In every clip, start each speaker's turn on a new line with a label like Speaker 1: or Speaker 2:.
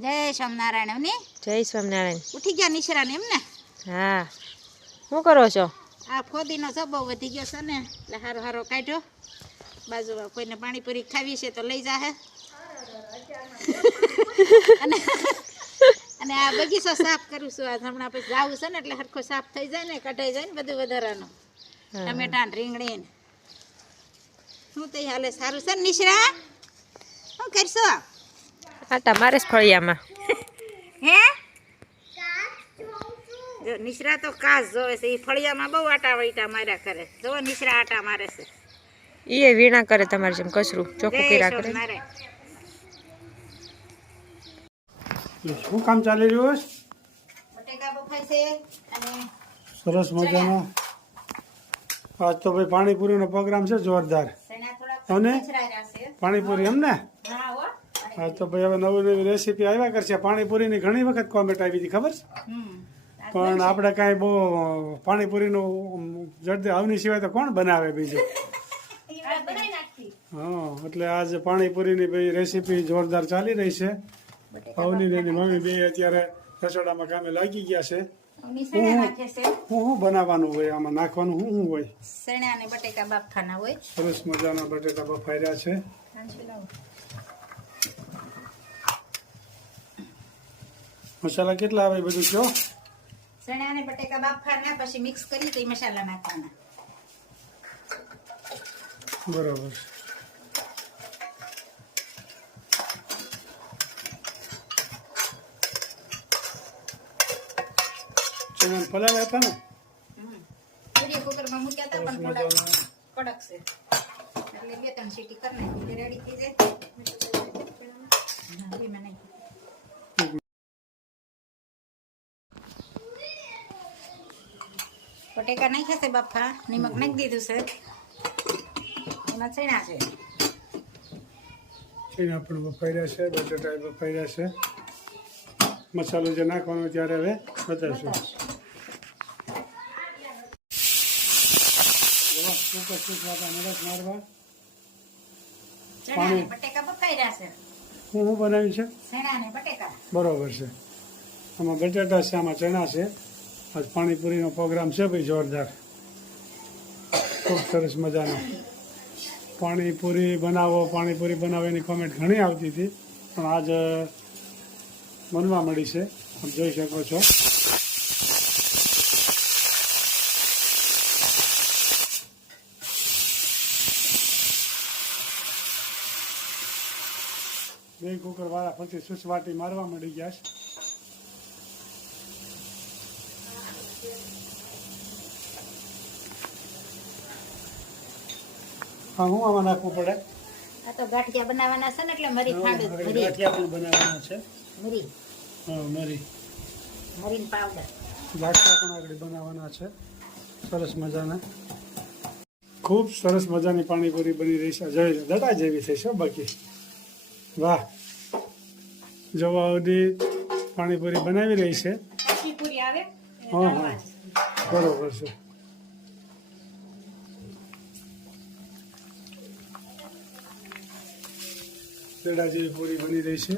Speaker 1: જય સ્વામિનારાયણ એમની
Speaker 2: જય સ્વામિનારાયણ.
Speaker 1: ઉઠી ગયા નિશરાને એમ ને?
Speaker 2: હા. શું કરો છો?
Speaker 1: આ ફોદીનો જબો વધી ગયો છે ને એટલે હારો હારો કાઢ્યો. બાજુમાં કોઈને પાણીપુરી ખાવી છે તો લઈ જાહે. અને અને આ બગીચો સાફ કરું છું. આજ હમણાં પછી જાવું છે ને એટલે સરખો સાફ થઈ જાય ને કઢાઈ જાય ને બધું વધારાનું. ટમેટા ને રીંગણી ને. શું તઈ હાલે સારું છે ને નિશરા? શું કરશો?
Speaker 2: આટા મારે જ ફળિયામાં
Speaker 1: હે જો નિશરા તો કાસ જોવે છે એ ફળિયામાં બહુ આટા વૈટા માર્યા કરે જો નિશ્રા આટા મારે છે
Speaker 2: એ વીણા કરે તમારે જેમ કચરું ચોખ્ખું કર્યા કરે
Speaker 3: શું કામ ચાલી રહ્યું છે સરસ મજાનો આજ તો ભાઈ પાણીપુરીનો પ્રોગ્રામ છે જોરદાર અને? પાણીપુરી એમ ને
Speaker 1: હા
Speaker 3: તો ભાઈ હવે નવી નવી રેસીપી આવ્યા કરશે. પાણીપુરીની ઘણી વખત કોમેન્ટ આવી હતી ખબર છે? પણ આપણે કાંઈ બહુ પાણીપુરીનું જડદે આવની સિવાય તો કોણ બનાવે બીજું? હા એટલે આજે પાણીપુરીની ભાઈ રેસીપી જોરદાર ચાલી રહી છે. અવની એની મમ્મી બે અત્યારે રસોડામાં કામે લાગી ગયા છે. હું હું બનાવવાનું હોય? આમાં નાખવાનું હું શું હોય?
Speaker 1: અને બાફાના હોય?
Speaker 3: સરસ મજાના બટેટા બફાર્યા છે. મસાલા કેટલા આવે બધું કયો
Speaker 1: ચણા અને બટેકા બાફવાના પછી મિક્સ કરી તો મસાલા નાખવાના.
Speaker 3: બરાબર. ચણા પલાળ્યા હતા ને
Speaker 1: પૂરી કુકરમાં મૂક્યા હતા પણ થોડા કડક છે. એટલે બે ત્રણ સીટી કરી નાખી રેડી થઈ જાય હા, એમાં નાખી. બટેકા નાખ્યા છે બાફા નિમક નાખી દીધું છે. એમાં ચણા છે.
Speaker 3: ચણા પણ બફાર્યા છે બટેટા બફાઈ બફાર્યા છે. મસાલો જે નાખવાનો ત્યારે હવે બતાવશું.
Speaker 1: બફાઈ
Speaker 3: હું બનાવ્યું છે? બરોબર છે. આમાં બટાટા છે આમાં ચણા છે. આજ પાણીપુરીનો પ્રોગ્રામ છે ભાઈ જોરદાર. ખૂબ સરસ મજાનો. પાણીપુરી બનાવો પાણીપુરી બનાવો એની કોમેન્ટ ઘણી આવતી હતી, પણ આજ બનવા મળી છે. આપ જોઈ શકો છો. બે કુકર વાળા પછી સુસવાટી મારવા મળી ગયા છે. હા હું આમાં નાખવું પડે?
Speaker 1: આ તો ગાંઠિયા બનાવવાના છે ને એટલે મરી ખાંડ મરી.
Speaker 3: ગાંઠિયા પણ બનાવવાના છે.
Speaker 1: મરી.
Speaker 3: હા મરી.
Speaker 1: Marine powder.
Speaker 3: ગાંઠિયા પણ આગળ બનાવવાના છે. સરસ મજાના. ખૂબ સરસ મજાની પાણીપુરી બની રહી છે. જોઈ લો દડા જેવી થઈ છે બાકી. વાહ. જોવા સુધી પાણીપુરી બનાવી રહી છે.
Speaker 1: આવે?
Speaker 3: હા હા બરોબર છે. દડા જેવી પૂરી બની રહી છે.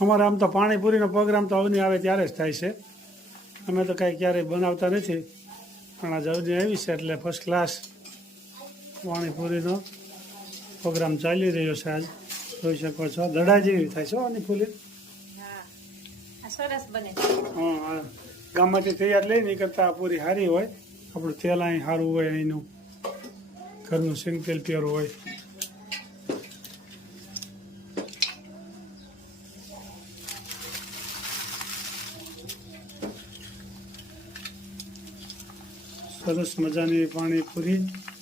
Speaker 3: અમારે આમ તો પાણીપુરીનો પ્રોગ્રામ તો અવની આવે ત્યારે જ થાય છે. અમે તો કાંઈ ક્યારેય બનાવતા નથી. પણ આજે અવની આવી છે એટલે ફર્સ્ટ ક્લાસ પાણીપુરીનો પ્રોગ્રામ ચાલી રહ્યો છે આજ. જોઈ શકો છો. દડા જેવી થાય છે આની ફૂલી
Speaker 1: હા સરસ બને.
Speaker 3: હા હા. ગામમાંથી તૈયાર લઈ નીકળતા પૂરી સારી હોય. આપણું તેલ અહીં સારું હોય, અહીંનું ઘરનું સિંગ તેલ પ્યોર હોય. સરસ મજાની પાણીપુરી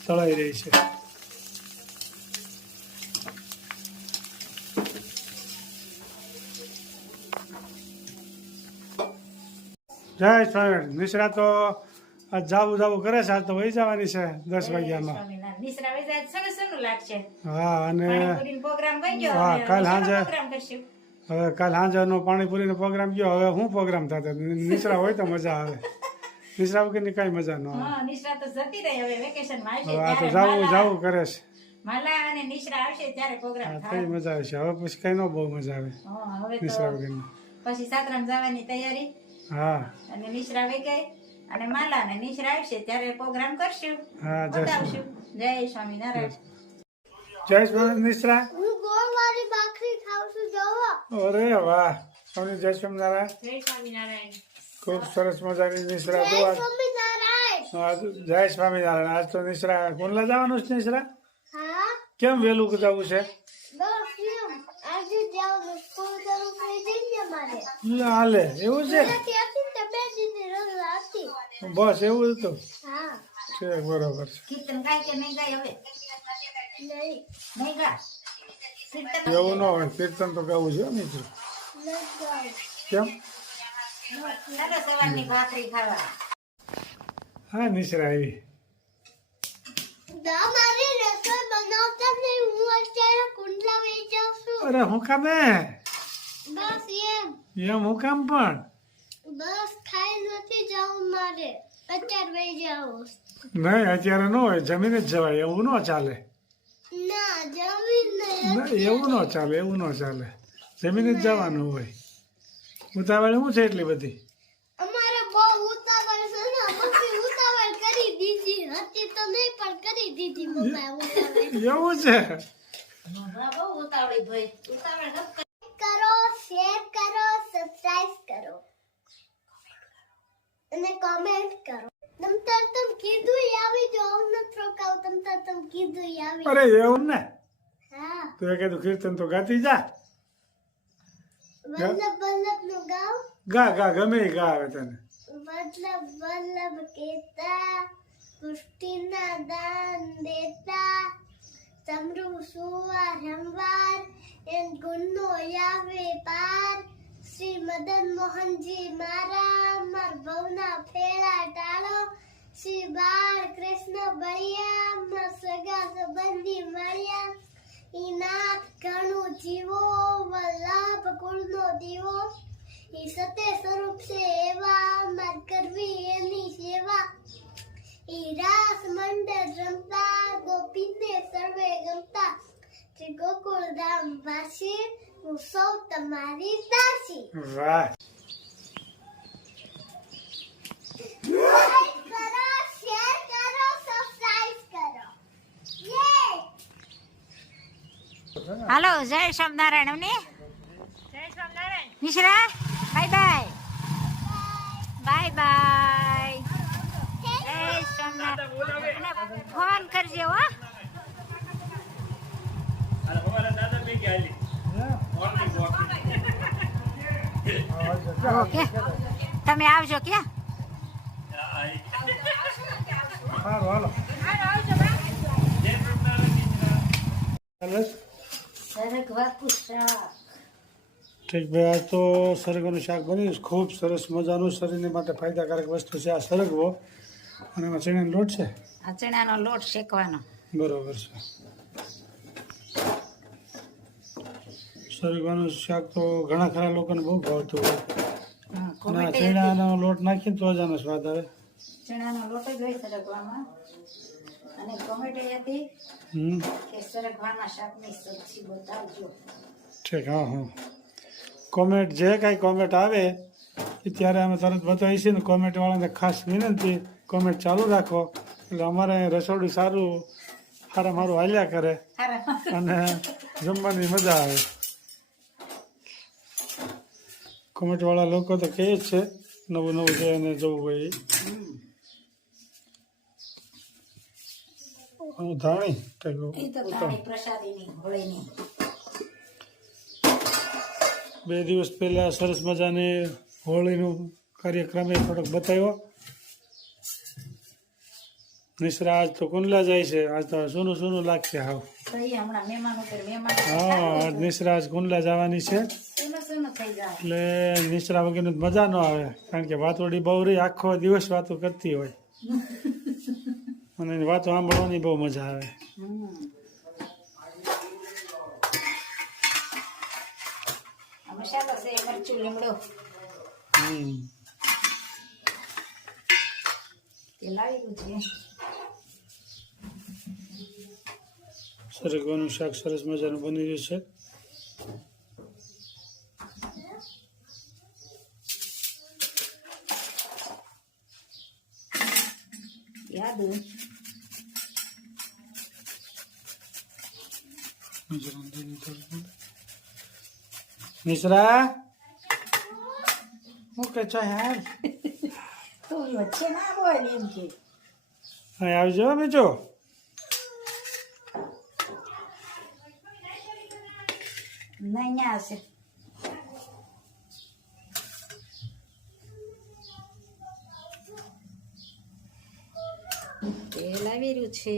Speaker 3: તળાઈ રહી છે. જય સ્વામિનારાયણ. નિશ્રા તો જાવું જાવું કરે છે તો વહી જવાની છે દસ વાગ્યામાં. હા અને હા,
Speaker 1: હવે
Speaker 3: કાલ સાંજે- હવે કાલ સાંજનો પાણીપુરીનો પ્રોગ્રામ ગયો. હવે શું પ્રોગ્રામ થતો? નિશ્રા હોય તો મજા આવે. નિશ્રા વગરની કાંઈ મજા ન આવે?
Speaker 1: હા તો જતી રહી. હવે વેકેશનમાં
Speaker 3: હવે આ તો જાવું જાવું કરે છે.
Speaker 1: માલા અને નિશ્રા આવશે ત્યારે પ્રોગ્રામ થાય.
Speaker 3: મજા આવશે હવે પછી કઈ ન બહુ મજા આવે નિશ્રા વગરની.
Speaker 1: પછી સાતરામ જવાની તૈયારી.
Speaker 3: હા.
Speaker 1: અને નિશ્રા વહી ગઈ. અને માલા અને નિશ્રા આવશે ત્યારે પ્રોગ્રામ કરશું.
Speaker 3: હા
Speaker 1: બતાવશું. જય સ્વામિનારાયણ.
Speaker 3: જય સ્વામી નિશ્રા.
Speaker 4: હું ગોળવાળી ભાખરી ખાઉં છું જોવો.
Speaker 3: અરે વાહ. સ્વામી જય સ્વામિનારાયણ.
Speaker 1: જય સ્વામિનારાયણ.
Speaker 3: ખૂબ સરસ મજાની નિશ્રા. તો
Speaker 4: જય
Speaker 3: આજ આજ- જય સ્વામિનારાયણ. આજ તો નિશ્રા. કુંડલા જવાનું છે નિશ્રા? કેમ વહેલું જવું છે
Speaker 4: બસ એમ આજે જવાનું સ્કૂલ શરૂ થઈ જઈ ને
Speaker 3: લે, હાલે. એવું છે? બસ એવું હતું?
Speaker 4: હા.
Speaker 3: છે બરાબર છે.
Speaker 1: કીર્તન ગાય કે નહીં ગાય હવે?
Speaker 4: નહીં.
Speaker 1: નહીં ગા કીર્તન
Speaker 3: એવું ન હોય કીર્તન તો ગાવું છે મિત્ર. કેમ?
Speaker 1: ચાલો સવારની ભાખરી ખાવા.
Speaker 3: હા નિશ્રા આવી. અરે હું કામે
Speaker 4: બસ એમ.
Speaker 3: એમ હું કામ પણ?
Speaker 4: બસ ખાઈ નથી જવું મારે. અત્યારે વહી જાઉં.
Speaker 3: નહીં અત્યારે ન હોય જમીને જ જવાય એવું ન ચાલે.
Speaker 4: ના જમીન નહીં
Speaker 3: ના, એવું ન ચાલે એવું ન ચાલે. જમીને જ જવાનું હોય. ઉતાવળ શું છે એટલી બધી?
Speaker 4: અમારે બહુ ઉતાવળ છે ને મમ્મી ઉતાવળ કરી દીધી. હતી તો નહીં પણ કરી દીધી મમ્મા ઉતાવળ.
Speaker 3: એવું છે?
Speaker 1: બહુ ઉતાવળી ભાઈ. ઉતાવળ
Speaker 4: શેર કરો સબસ્ક્રાઇબ કરો અને કોમેન્ટ કરો તમ તર તમ કીધું આવી જો ન રોકાવ તમ તર તમ કીધું આવી
Speaker 3: અરે એવું ને?
Speaker 4: હા.
Speaker 3: તું કીધું કીર્તન તો ગાતી જા.
Speaker 4: વલ્લભ વલ્લભનું ગાવ.
Speaker 3: ગા ગા ગમે ગા આવે તને.
Speaker 4: વલ્લભ વલ્લભ કેતા પુષ્ટિના દાન દેતા સમરૂ સુવા રમવાર એન ગુણનો યાવે પાર. શ્રી મદન મોહનજી મારા માર ભવના ફેરા ટાળો. શ્રી બાળ કૃષ્ણ બળિયા, માર સગા સંબંધી મળ્યા. ઈ નાથ ઘણું જીવો વલ્લભ કુળનો દીવો. ઈ સત્ય સ્વરૂપ છે એવા, માર કરવી એની સેવા. ઈ રાસ મંડળ રમતા, ગોપીને સર્વે ગમતા. શ્રી ગોકુળ ધામ વાસી હું સૌ તમારી દાસી
Speaker 3: વાહ
Speaker 4: લાઈક કરો શેર કરો સબસ્ક્રાઇબ કરો યે
Speaker 1: હાલો જય સ્વામિનારાયણ અમને નિશ્રા બાય બાય બાય બાય જય સ્વામિનારાયણ અને ફોન કરજો હો ઓકે. તમે આવજો ક્યાં
Speaker 3: સારું હાલો. ઠીક ભાઈ આ તો સરગવાનું શાક બન્યું ખૂબ સરસ મજાનું શરીરને માટે ફાયદાકારક વસ્તુ છે આ સરગવો. અને એમાં ચણાનો લોટ છે?
Speaker 1: આ ચણાનો લોટ શેકવાનો.
Speaker 3: બરોબર છે. સરગવાનું શાક તો ઘણા ખરા લોકોને બહુ ભાવતું હોય.
Speaker 1: કોમેટે
Speaker 3: ચણાનો લોટ નાખીને તો જ આનો સ્વાદ આવે.
Speaker 1: ચણાનો લોટ જ હોય સરગવામાં. અને ટોમેટો હતી
Speaker 3: હમ.
Speaker 1: કે સરગવાના શાકની સબ્જી બતાવજો.
Speaker 3: ઠીક હા હા. કોમેન્ટ જે કાંઈ કોમેન્ટ આવે એ ત્યારે અમે તરત બતાવીએ ને કોમેન્ટવાળાને ખાસ વિનંતી કોમેન્ટ ચાલુ રાખો. એટલે અમારે રસોડું સારું સારા મારું હાલ્યા કરે. અને જમવાની મજા આવે. કોમેન્ટ વાળા લોકો તો કહે જ છે નવું નવું છે અને જવું હોય. ધાણી બે દિવસ પહેલા સરસ મજાની હોળીનું કાર્યક્રમ એ થોડોક બતાવ્યો. નિશ્રા આજ તો કુંડલા જાય છે. આજ તો સોનું સોનું લાગશે હાવ. હા નિશ્રા આજ કુંડલા જવાની છે. એટલે નિશ્રા વગરનું મજા ન આવે કારણ કે વાતોડી બહુ રહી આખો દિવસ વાતો કરતી હોય. અને એની વાતો સાંભળવાની બહુ મજા આવે.
Speaker 1: હમ. લાવી છે મરચું લીમડો
Speaker 3: હમ
Speaker 1: તે લાવી છે
Speaker 3: સરગવાનું શાક સરસ મજાનું બની રહ્યું છે મિશ્રા હું કે છો યાર
Speaker 1: તો વચ્ચે ના બોલ એમ કે
Speaker 3: આવજો બીજો
Speaker 1: આવશે તેલ આવી રહ્યું છે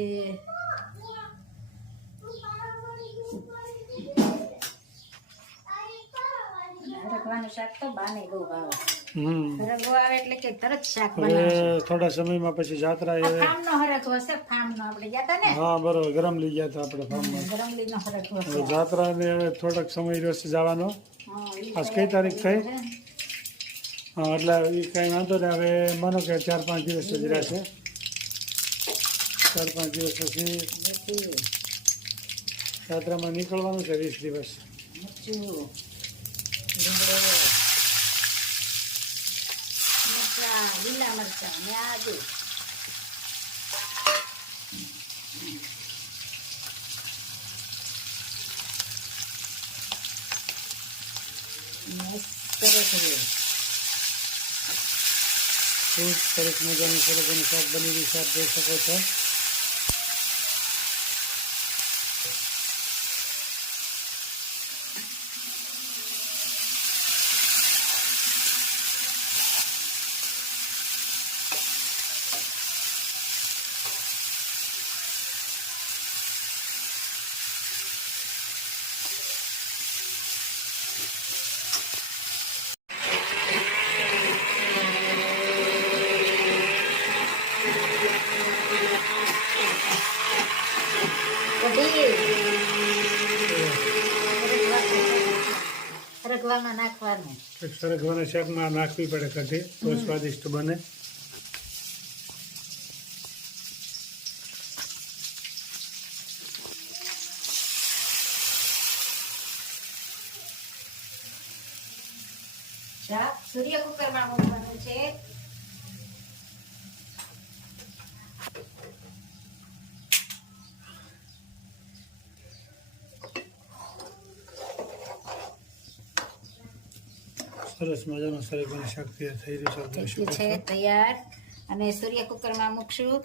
Speaker 1: શાક તો બાને બહુ ભાવે.
Speaker 3: હમ.
Speaker 1: આવે એટલે કે તરત શાક બનાવશે
Speaker 3: હવે થોડા સમયમાં પછી જાત્રા એ
Speaker 1: ફાર્મનો હરખ હશે ફાર્મનો આપણે ગયા ને?
Speaker 3: હા બરોબર ગરમ લઈ ગયા હતા આપણે ફાર્મમાં.
Speaker 1: ગરમલીનો હરખ
Speaker 3: હવે થોડાક સમય રહેશે જવાનો. આજ કઈ તારીખ થઈ? હા એટલે એ કંઈ વાંધો નહીં હવે માનો કે ચાર પાંચ દિવસ જ રહેશે. ચાર પાંચ દિવસ પછી
Speaker 1: જાત્રામાં
Speaker 3: યાત્રામાં નીકળવાનું છે વીસ દિવસ.
Speaker 1: મરચું. લીલા મરચાં ને આદુ સરસ.
Speaker 3: ખૂબ સરસ મજાનું સરગવાનું શાક બની રહ્યું છે જોઈ શકો છો
Speaker 1: રગવામાં નાખવાનું.
Speaker 3: સરગવાના શાકમાં નાખવી પડે કઢી તો સ્વાદિષ્ટ બને.
Speaker 1: શાક સૂર્ય કુકરમાં મૂકવાનું છે
Speaker 3: સરસ મજાનો સરગવાનું શાક થઈ રહ્યું છે
Speaker 1: તૈયાર? અને સૂર્ય કુકરમાં મૂકશું.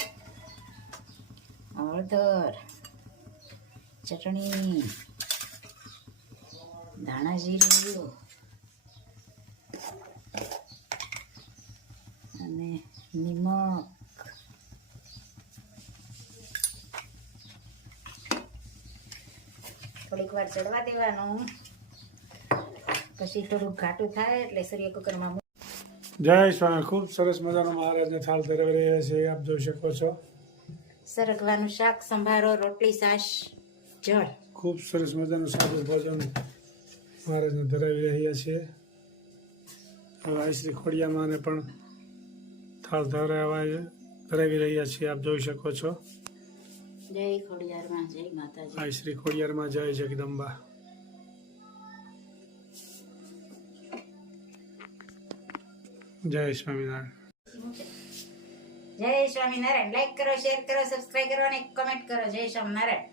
Speaker 1: હળદર ચટણી ધાણા જીરું અને નિમક. થોડીક વાર ચડવા દેવાનું. પછી થોડું ઘાટું થાય એટલે સૂર્ય કુકરમાં
Speaker 3: જય સ્વામી ખૂબ સરસ મજાનો મહારાજને થાળ ધરાવી રહ્યા છે આપ જોઈ શકો છો.
Speaker 1: સરગવાનું શાક સંભારો રોટલી છાશ જળ.
Speaker 3: ખૂબ સરસ મજાનું સાદું ભોજન મહારાજને ધરાવી રહ્યા છીએ હવે શ્રી ખોડિયામાને પણ થાળ ધરાવા ધરાવી રહ્યા છીએ આપ જોઈ શકો છો.
Speaker 1: જય ખોડિયારમાં જય માતાજી.
Speaker 3: શ્રી ખોડિયારમાં જય જગદંબા. જય સ્વામિનારાયણ.
Speaker 1: જય સ્વામિનારાયણ. લાઈક કરો શેર કરો સબસ્ક્રાઈબ કરો અને કમેન્ટ કરો. જય સ્વામિનારાયણ.